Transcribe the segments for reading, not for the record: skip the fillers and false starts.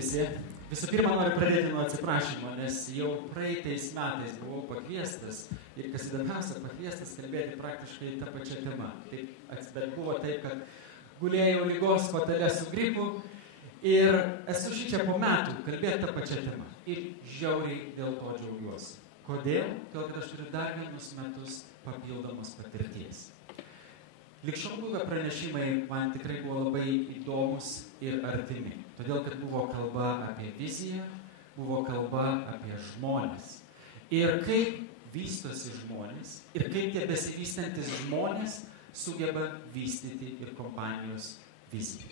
visi. Visų pirma, noriu pradėti nuo atsiprašymo, nes jau praeitais metais buvau pakviestas ir kas įdomiausia, pakviestas kalbėti praktiškai tą pačią temą. Bet buvo taip, kad gulėjau ligos patale su gripu ir esu šičia po metų kalbėti tą pačią temą. Ir žiauriai dėl to džiaugiuosi. Kodėl? Todėl, kad aš turiu dar vienus metus papildomos patirties. Likščiau buvę pranešimai man tikrai buvo labai įdomus ir artimi. Todėl, kad buvo kalba apie viziją, buvo kalba apie žmones. Ir kaip vystosi žmonės, ir kaip tie besivystantis žmonės sugeba vystyti ir kompanijos viziją.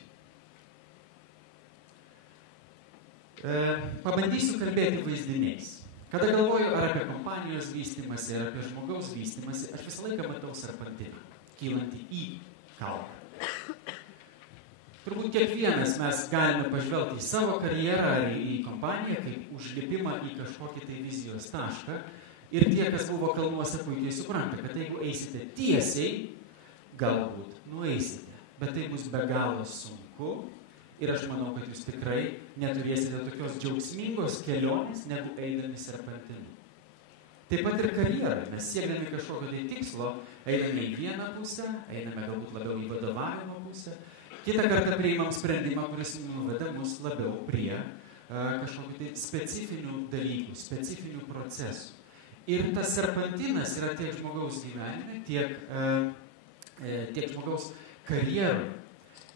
Pabandysiu kalbėti vaizdiniais. Kada galvoju ar apie kompanijos vystymąsi, ar apie žmogaus vystymąsi, aš visą laiką matau serpantiną, kylantį į kalną. Turbūt kiekvienas mes galime pažvelgti į savo karjerą ar į kompaniją kaip užlipimą į kažkokį tai vizijos tašką. Ir tie, kas buvo kalnuose, puikiai supranta, kad jeigu eisite tiesiai, galbūt nueisite. Bet tai bus be galo sunku ir aš manau, kad jūs tikrai neturėsite tokios džiaugsmingos kelionės, negu eidami serpantinu. Taip pat ir karjerai. Mes siekdami kažkokio tai tikslo, einame į vieną pusę, einame galbūt labiau į vadovavimo pusę. Kitą kartą priimam sprendimą, kuris nuveda mus labiau prie kažkokių tai specifinių dalykų, specifinių procesų. Ir tas serpantinas yra tiek žmogaus gyvenime, tiek žmogaus karjerui.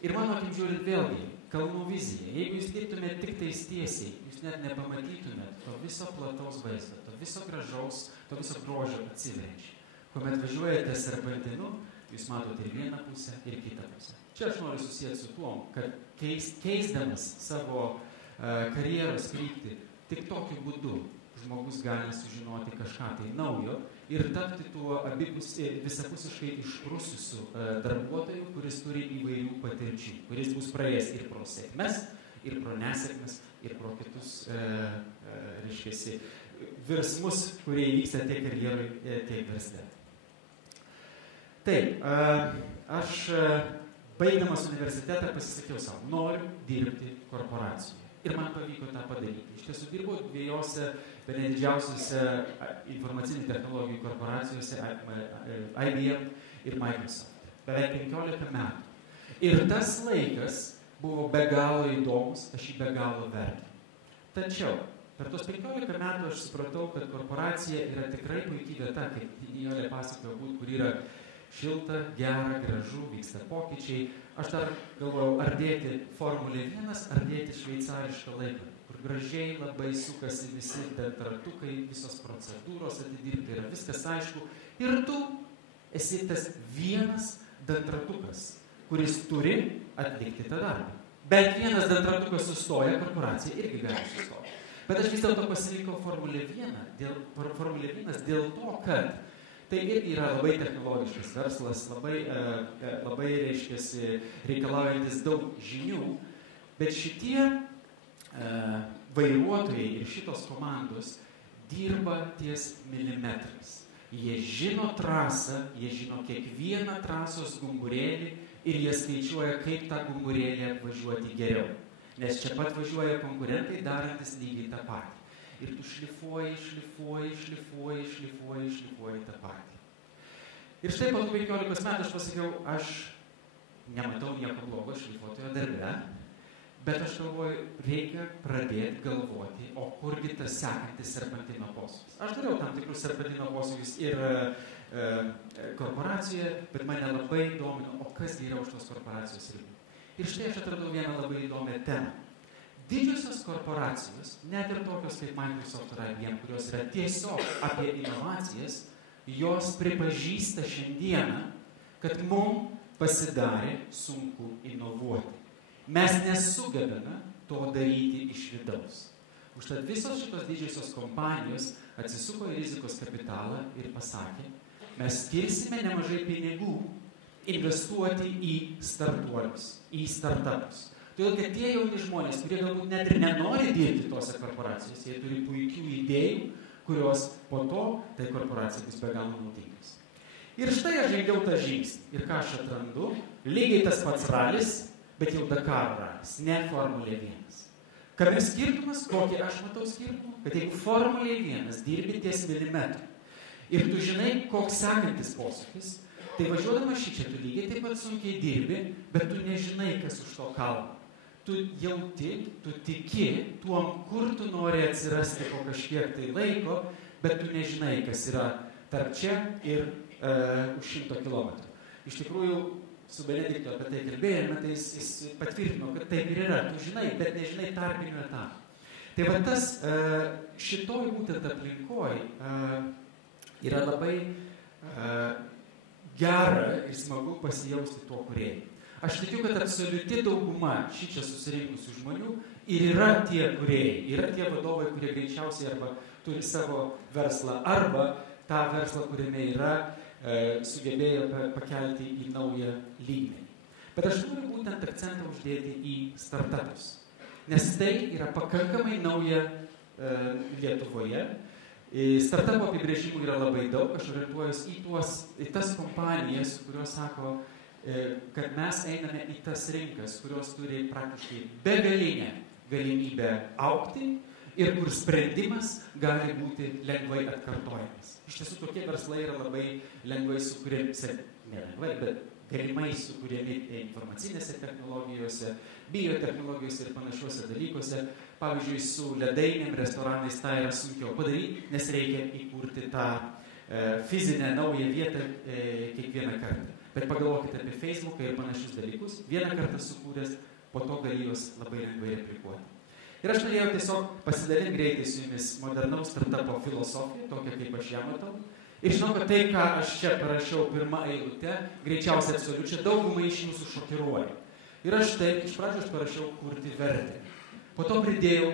Ir mano akim žiūrint vėlgi, kalnų vizija. Jeigu jūs dirbtumėte tik tais tiesiai, jūs net nepamatytumėte to viso plataus vaizdo, to viso gražaus, to viso grožio atsiverčia. Kuomet važiuojate serpantinu, jūs matote ir vieną pusę, ir kitą pusę. Čia aš noriu susijęti su tuo, kad keisdamas savo karjeros kryptį, tik tokiu būdu žmogus gali sužinoti kažką tai naujo ir tapti tuo visapusiškai išprususiu darbuotoju, kuris turi įvairių patirčių, kuris bus praėjęs ir pro sėkmes, ir pro nesėkmes, ir pro kitus, reiškiasi, virsmus, kurie įvyksta tiek karjerui, tiek versle. Taip, aš baigdamas universitetą pasisakiau savo, noriu dirbti korporacijoje. Ir man pavyko tą padaryti. Iš tiesų dirbau dviejose, bene didžiausiose informacinių technologijų korporacijose, IBM ir Microsoft. Beveik 15 metų. Ir tas laikas buvo be galo įdomus, aš jį be galo vertinu. Tačiau per tos 15 metų aš supratau, kad korporacija yra tikrai puikiai vieta, kaip Nijolė pasakojo, kur yra šilta, gera, gražu, vyksta pokyčiai. Aš dar galvojau, ar dėti Formulė 1, ar dėti šveicarišką laiką, kur gražiai labai sukasi visi dantratukai, visos procedūros atidirbti, yra viskas aišku. Ir tu esi tas vienas dantratukas, kuris turi atlikti tą darbą. Bet vienas dantratukas sustoja, korporacija irgi gali sustoti. Bet aš vis dėlto pasirinkau Formulė 1 dėl to, kad tai irgi yra labai technologiškas verslas, labai reiškiasi, reikalaujantis daug žinių, bet šitie vairuotojai ir šitos komandos dirba ties milimetrais. Jie žino trasą, jie žino kiekvieną trasos gumburėlį ir jie skaičiuoja, kaip tą gumburėlį apvažiuoti geriau. Nes čia pat važiuoja konkurentai, darantis lygiai tą patį. Ir tu šlifuoji tą patį. Ir štai po 15 metų aš pasakiau, aš nematau nieko blogo šlifuotojo darbe, bet aš galvoju, reikia pradėti galvoti, o kurgi tas sekantis serpantino posūkis. Aš dariau tam tikrus serpantino posūkius ir korporacijoje, bet mane labai domino, o kas yra už tos korporacijos ribų. Ir štai aš atradau vieną labai įdomią temą. Didžiosios korporacijos, net ir tokios kaip Microsoft ir IBM, kurios yra tiesiog apie inovacijas, jos pripažįsta šiandieną, kad mums pasidarė sunku inovuoti. Mes nesugebame to daryti iš vidaus. Užtat visos šitos didžiosios kompanijos atsisuko į rizikos kapitalą ir pasakė, mes skirsime nemažai pinigų investuoti į startuolius, į startupus. Todėl, kad tie jauni žmonės, kurie galbūt net ir nenori dirbti tose korporacijose, jie turi puikių idėjų, kurios po to tai korporacija bus be galo naudingas. Ir štai aš žengiau tą žingsnį. Ir ką aš atrandu? Lygiai tas pats ralis, bet jau Dakaro ralis, ne Formulė 1. Kame skirtumas, kokį aš matau skirtumą, kad jeigu formulėje 1 dirbi ties milimetrų ir tu žinai, koks sekantis posūkis, tai važiuodamas šičia tu lygiai taip pat sunkiai dirbi, bet tu nežinai, kas už to kalno. Tu jauti, tu tiki tuom, kur tu nori atsirasti po kažkiek tai laiko, bet tu nežinai, kas yra tarp čia ir už 100 kilometrų. Iš tikrųjų, su Benediktu apie tai kalbėjome, tai jis patvirtino, kad taip ir yra. Tu žinai, bet nežinai tarpinių etapų. Tai va tas šitoj būtent aplinkoj yra labai gera ir smagu pasijausti tuo kūrėjai. Aš tikiu, kad absoliuti dauguma šičia susirinkusių žmonių ir yra tie kūrėjai, yra tie vadovai, kurie greičiausiai arba turi savo verslą, arba tą verslą, kuriame yra, sugebėjo pakelti į naują lygmenį. Bet aš noriu būtent akcentą uždėti į startupus, nes tai yra pakankamai nauja Lietuvoje. Startupo apibrėžimų yra labai daug, aš orientuojuos į tas kompanijas, kurios sako, kad mes einame į tas rinkas, kurios turi praktiškai begalinę galimybę augti ir kur sprendimas gali būti lengvai atkartojamas. Iš tiesų, tokie verslai yra labai lengvai sukūrėmi, ne lengvai, bet galimai sukūrėmi informacinėse technologijose, biotechnologijose ir panašiuose dalykuose. Pavyzdžiui, su ledainėm, restoranais tai yra sunkiau padaryti, nes reikia įkurti tą fizinę naują vietą kiekvieną kartą. Bet pagalvokite apie Facebooką ir panašius dalykus. Vieną kartą sukūręs, po to gali juos labai lengvai replikuoti. Ir aš norėjau tiesiog pasidalinti greitai su jumis modernaus startupo filosofiją, tokią kaip aš ją matau. Ir žinau, kad tai, ką aš čia parašiau pirmą eilutę, greičiausiai absoliučiai daugumai iš jūsų šokiruoja. Ir aš taip, iš pradžių aš parašiau kurti vertę. Po to pridėjau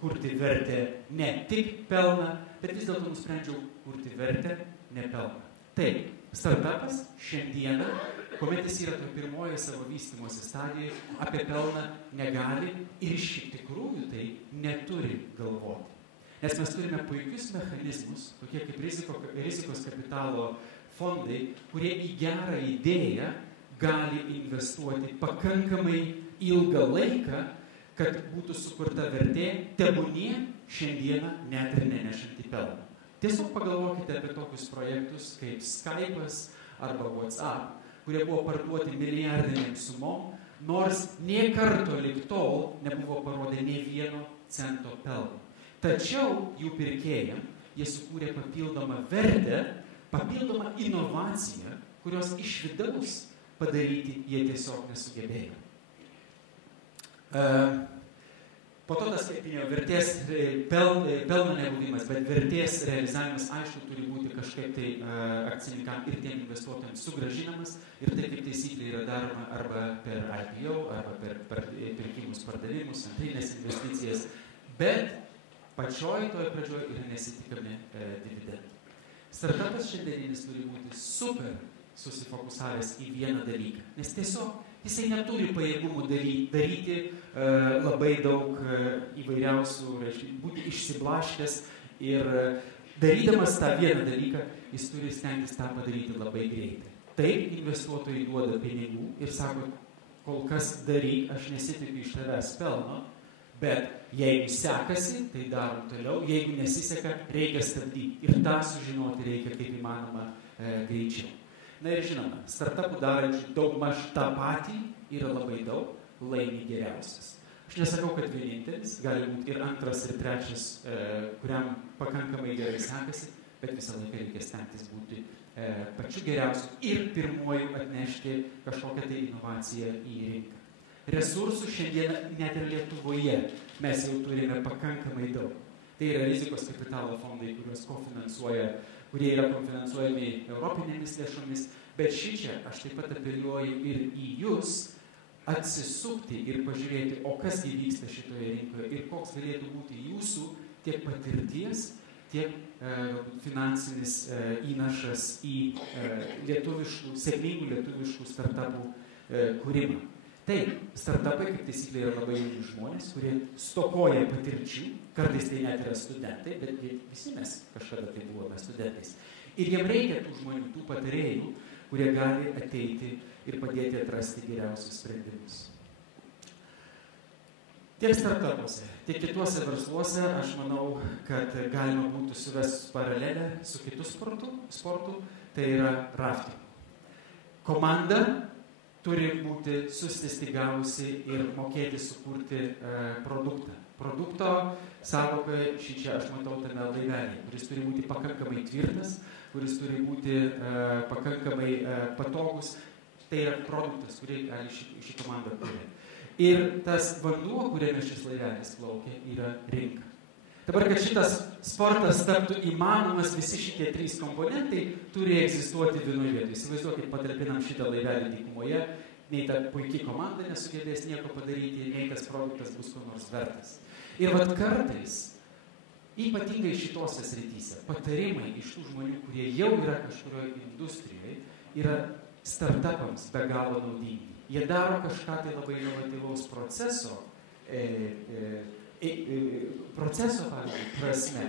kurti vertę ne tik pelną, bet vis dėlto nusprendžiau kurti vertę, ne pelną. Taip, startupas šiandieną, kuomet jis yra to pirmoje savo vystymosi stadijoje, apie pelną negali ir iš tikrųjų tai neturi galvoti. Nes mes turime puikius mechanizmus, tokie kaip rizikos kapitalo fondai, kurie į gerą idėją gali investuoti pakankamai ilgą laiką, kad būtų sukurta vertė, tebūnie šiandieną net ir nenešantį pelną. Tiesiog pagalvokite apie tokius projektus kaip Skype'as arba WhatsApp, kurie buvo parduoti milijardinėm sumom, nors nė karto lig tol nebuvo parodę nė vieno cento pelno. Tačiau jų pirkėjam jie sukūrė papildomą vertę, papildomą inovaciją, kurios iš vidaus padaryti jie tiesiog nesugebėjo. Po to tas, kaip minėjau, vertės pelno nebuvimas, bet vertės realizavimas aišku turi būti kažkaip tai akcininkam ir tiem investuotojams sugrąžinamas ir tai kaip taisyklė yra daroma arba per IPO, arba per pirkimus, pardavimus, antrinės investicijas, bet pačioj toj pradžioj yra nesitikami dividendai. Startupas šiandieninis turi būti super susifokusavęs į vieną dalyką, nes tiesiog jisai neturi pajėgumų daryti labai daug įvairiausių, būti išsiblaškęs ir darydamas tą vieną dalyką, jis turi stengtis tą padaryti labai greitai. Taip, investuotojai duoda pinigų ir sako, kol kas daryk, aš nesitikiu iš tavęs pelno, bet jeigu sekasi, tai darom toliau, jeigu nesiseka, reikia stabdyti ir tą sužinoti reikia kaip įmanoma greičiau. Na ir žinoma, startupų darančių daugmaž tą patį yra labai daug, laimi geriausias. Aš nesakau, kad vienintelis, gali būti ir antras, ir trečias, kuriam pakankamai gerai sekasi, bet visą laiką reikia stengtis būti pačiu geriausiu ir pirmuoju atnešti kažkokią tai inovaciją į rinką. Resursų šiandien net ir Lietuvoje mes jau turime pakankamai daug. Tai yra rizikos kapitalo fondai, kuriuos kofinansuoja, kurie yra kofinansuojami europinėmis lėšomis, bet šičia aš taip pat apeliuoju ir į jūs atsisukti ir pažiūrėti, o kas vyksta šitoje rinkoje ir koks galėtų būti jūsų tiek patirties, tiek finansinis įnašas į sėkmingų lietuviškų startupų kūrimą. Taip, startupai, kaip taisyklė, yra labai jauni žmonės, kurie stokoja patirčių, kartais tai net yra studentai, bet visi mes kažkada tai buvome studentais. Ir jiem reikia tų žmonių, tų patarėjų, kurie gali ateiti ir padėti atrasti geriausius sprendimus. Tiek startupuose, tiek kituose versluose aš manau, kad galima būtų suvesti paralelę su kitu sportu, tai yra rafting. Komanda turi būti susistygavusi ir mokėti sukurti produktą. Produkto sąvokai šičia aš matau tame laivelį, kuris turi būti pakankamai tvirtas, kuris turi būti pakankamai patogus. Tai yra produktas, kurį ši komanda kūrė. Ir tas vanduo, kuriame šis laivelis plaukia, yra rinka. Dabar, kad šitas sportas taptų įmanomas, visi šitie 3 komponentai turi egzistuoti vienoje vietoje. Įsivaizduokit, patalpinam šitą laivelį dykumoje, nei ta puikiai komanda nesugebės nieko padaryti, nei tas produktas bus ko nors vertas. Ir vat kartais, ypatingai šitose srityse, patarimai iš tų žmonių, kurie jau yra kažkurioje industrijoje, yra startupams be galo naudingi. Jie daro kažką tai labai inovatyvaus proceso prasme,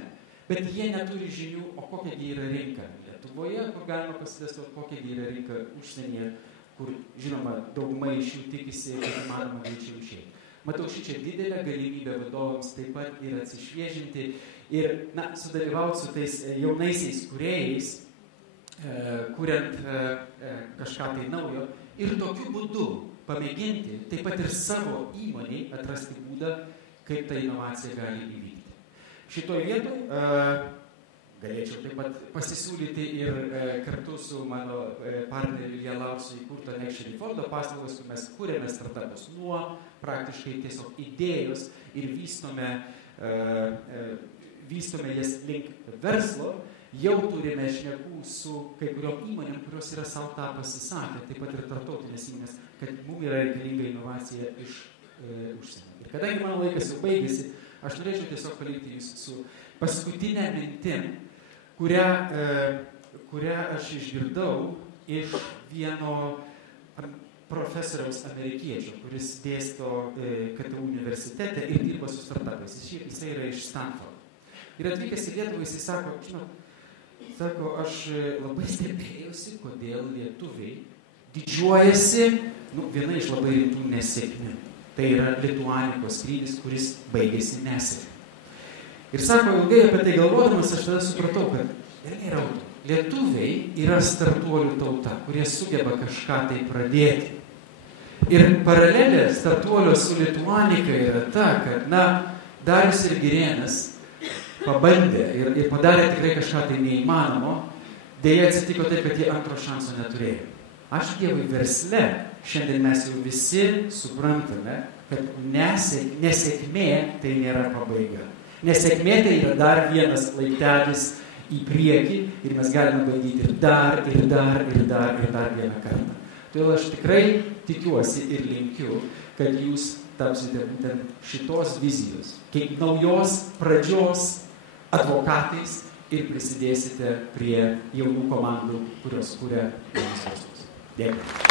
bet jie neturi žinių, o kokia yra rinka Lietuvoje, kur galima pasitestuoti, kokia yra rinka užsienyje, kur, žinoma, daugumai iš jų tikisi, kad įmanoma greičiau išeiti. Matau šičia didelę galimybę vadovams taip pat ir atsišviežinti ir sudalyvauti su tais jaunaisiais kūrėjais, kuriant kažką tai naujo ir tokiu būdu pamėginti taip pat ir savo įmonei atrasti būdą, kaip ta inovacija gali įvykti. Šitoj vietoj galėčiau taip pat pasisiūlyti ir kartu su mano partneriu Ilja Laursu įkurto Next fondo paslaugas, kur mes kūrėme startupus nuo praktiškai tiesiog idėjos ir vystome jas link verslo. Jau turime šnekų su kai kuriom įmonėm, kurios yra savo tą pasisakę, taip pat ir tarptautinės įmonės, kad mums yra reikalinga inovacija iš užsienio. Ir kadangi mano laikas jau baigėsi, aš norėčiau tiesiog palikti jūs su paskutinė mintim, kurią aš išgirdau iš vieno profesoriaus amerikiečio, kuris dėsto KTU universitete ir dirba su startupais. Jisai yra iš Stanford. Ir atvykęs į Lietuvą, jisai sako, aš labai stebėjausi, kodėl lietuviai didžiuojasi, viena iš labai rimtų nesėkmių. Tai yra Lituanikos skrydis, kuris baigėsi nesėkme. Ir sako, ilgai apie tai galvodamas, aš tada supratau, kad lietuviai yra startuolių tauta, kurie sugeba kažką tai pradėti. Ir paralelė startuolio su Lituanika yra ta, kad, Darius ir Girėnas pabandė ir padarė tikrai kažką tai neįmanomo, dėja atsitiko taip, kad jie antro šanso neturėjo. Aš Dievui versle, šiandien mes jau visi suprantame, kad nesėkmė tai nėra pabaiga. Nesėkmė tai yra dar vienas laiptelis į priekį ir mes galime bandyti ir dar vieną kartą. Todėl aš tikrai tikiuosi ir linkiu, kad jūs tapsite būtent šitos vizijos, kaip naujos pradžios advokatais ir prisidėsite prie jaunų komandų, kurios kuria jaunus verslus. Dėkui.